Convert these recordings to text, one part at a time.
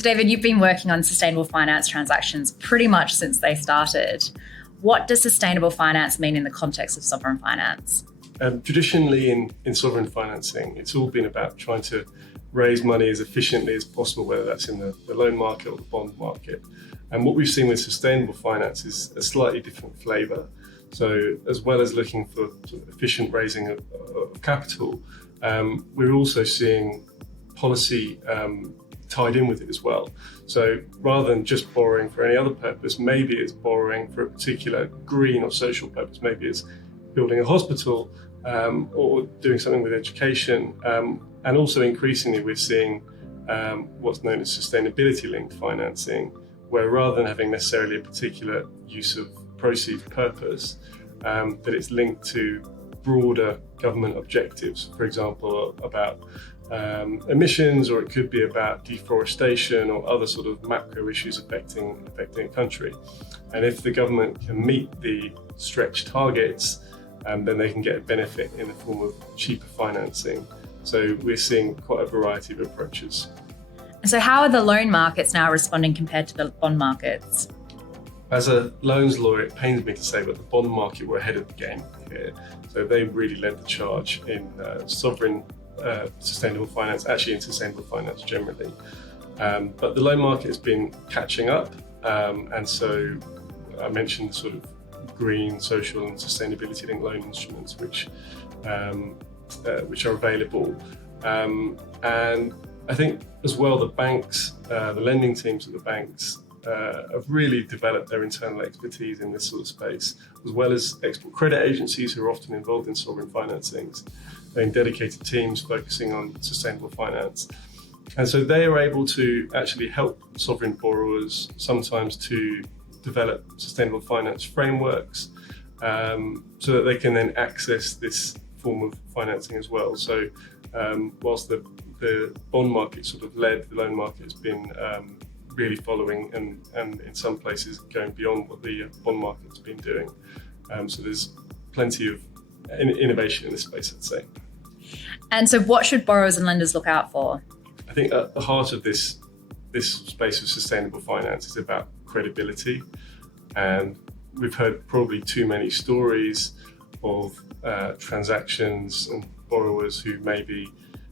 So David, you've been working on sustainable finance transactions pretty much since they started. What does sustainable finance mean in the context of sovereign finance? Traditionally in sovereign financing, it's all been about trying to raise money as efficiently as possible, whether that's in the loan market or the bond market. And what we've seen with sustainable finance is a slightly different flavour. So as well as looking for sort of efficient raising of capital, we're also seeing policy tied in with it as well. So rather than just borrowing for any other purpose, maybe it's borrowing for a particular green or social purpose. Maybe it's building a hospital or doing something with education. And also increasingly we're seeing what's known as sustainability-linked financing, where rather than having necessarily a particular use of proceeds purpose, that it's linked to broader government objectives, for example, about emissions, or it could be about deforestation or other sort of macro issues affecting a country. And if the government can meet the stretched targets, then they can get a benefit in the form of cheaper financing. So we're seeing quite a variety of approaches. So how are the loan markets now responding compared to the bond markets? As a loans lawyer, it pains me to say, but the bond market were ahead of the game here. So they really led the charge in sovereign sustainable finance, actually in sustainable finance generally. But the loan market has been catching up. And so I mentioned the sort of green, social and sustainability linked loan instruments, which are available. And I think as well, the banks, the lending teams at the banks have really developed their internal expertise in this sort of space, as well as export credit agencies who are often involved in sovereign financings, and dedicated teams focusing on sustainable finance. And so they are able to actually help sovereign borrowers sometimes to develop sustainable finance frameworks so that they can then access this form of financing as well. So whilst the bond market sort of led, the loan market has been really following and in some places going beyond what the bond market's been doing. So there's plenty of innovation in this space, I'd say. And so what should borrowers and lenders look out for? I think at the heart of this space of sustainable finance is about credibility. And we've heard probably too many stories of transactions and borrowers who maybe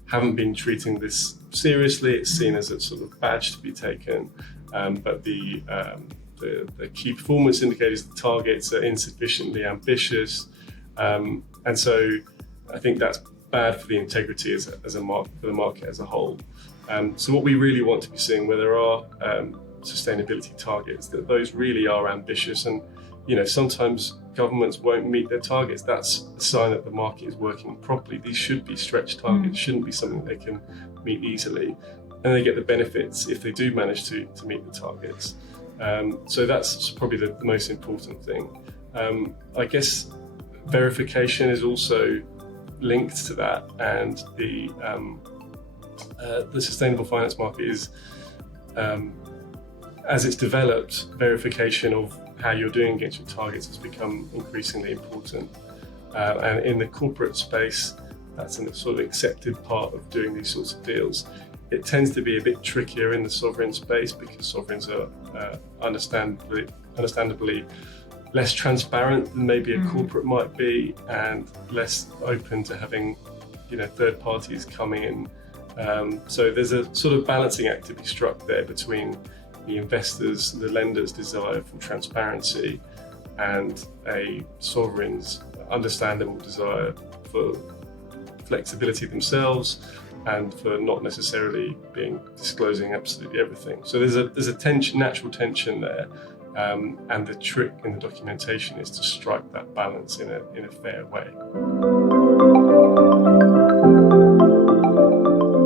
haven't been treating this seriously. It's seen as a sort of badge to be taken, but the key performance indicators, the targets, are insufficiently ambitious, and so I think that's bad for the integrity as a market, for the market as a whole. So what we really want to be seeing, where there are sustainability targets, that those really are ambitious, and sometimes governments won't meet their targets. That's a sign that the market is working properly. These should be stretched targets, shouldn't be something they can meet easily, and they get the benefits if they do manage to meet the targets. So that's probably the most important thing. I guess verification is also linked to that, and the sustainable finance market is, as it's developed, verification of how you're doing against your targets has become increasingly important. And in the corporate space, that's a sort of accepted part of doing these sorts of deals. It tends to be a bit trickier in the sovereign space because sovereigns are understandably less transparent than maybe a corporate might be, and less open to having third parties coming in. So there's a sort of balancing act to be struck there between the investors, the lenders' desire for transparency, and a sovereign's understandable desire for flexibility themselves and for not necessarily disclosing absolutely everything. So there's a natural tension there, and the trick in the documentation is to strike that balance in a fair way.